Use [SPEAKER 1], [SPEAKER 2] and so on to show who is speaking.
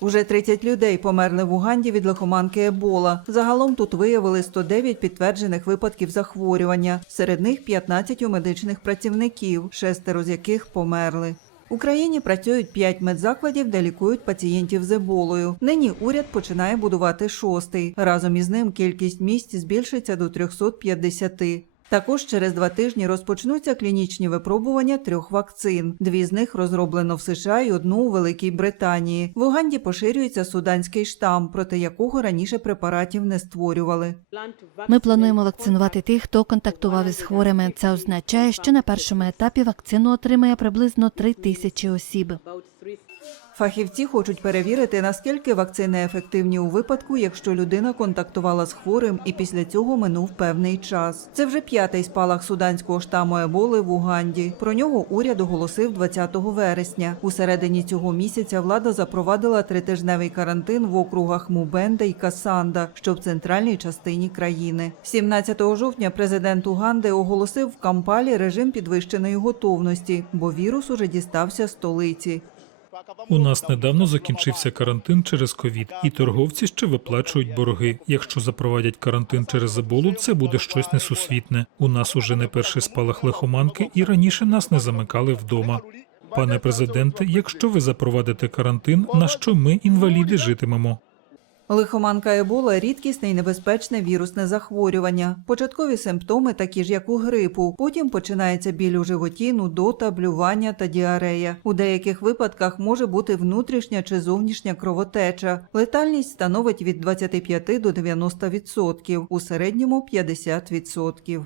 [SPEAKER 1] Уже 30 людей померли в Уганді від лихоманки Ебола. Загалом тут виявили 109 підтверджених випадків захворювання. Серед них 15 у медичних працівників, шестеро з яких померли. В Україні працюють 5 медзакладів, де лікують пацієнтів з еболою. Нині уряд починає будувати шостий. Разом із ним кількість місць збільшиться до 350. Також через два тижні розпочнуться клінічні випробування трьох вакцин. Дві з них розроблено в США і одну у Великій Британії. В Уганді поширюється суданський штам, проти якого раніше препаратів не створювали.
[SPEAKER 2] Ми плануємо вакцинувати тих, хто контактував із хворими. Це означає, що на першому етапі вакцину отримає приблизно 3 тисячі осіб.
[SPEAKER 1] Фахівці хочуть перевірити, наскільки вакцини ефективні у випадку, якщо людина контактувала з хворим і після цього минув певний час. Це вже п'ятий спалах суданського штаму Еболи в Уганді. Про нього уряд оголосив 20 вересня. У середині цього місяця влада запровадила тритижневий карантин в округах Мубенда і Касанда, що в центральній частині країни. 17 жовтня президент Уганди оголосив в Кампалі режим підвищеної готовності, бо вірус уже дістався столиці.
[SPEAKER 3] У нас недавно закінчився карантин через ковід, і торговці ще виплачують борги. Якщо запровадять карантин через еболу, це буде щось несусвітне. У нас уже не перший спалах лихоманки, і раніше нас не замикали вдома. Пане президенте, якщо ви запровадите карантин, на що ми, інваліди, житимемо?
[SPEAKER 1] Лихоманка Ебола – рідкісне і небезпечне вірусне захворювання. Початкові симптоми такі ж, як у грипу. Потім починається біль у животі, нудота, блювання та діарея. У деяких випадках може бути внутрішня чи зовнішня кровотеча. Летальність становить від 25 до 90%, у середньому 50%.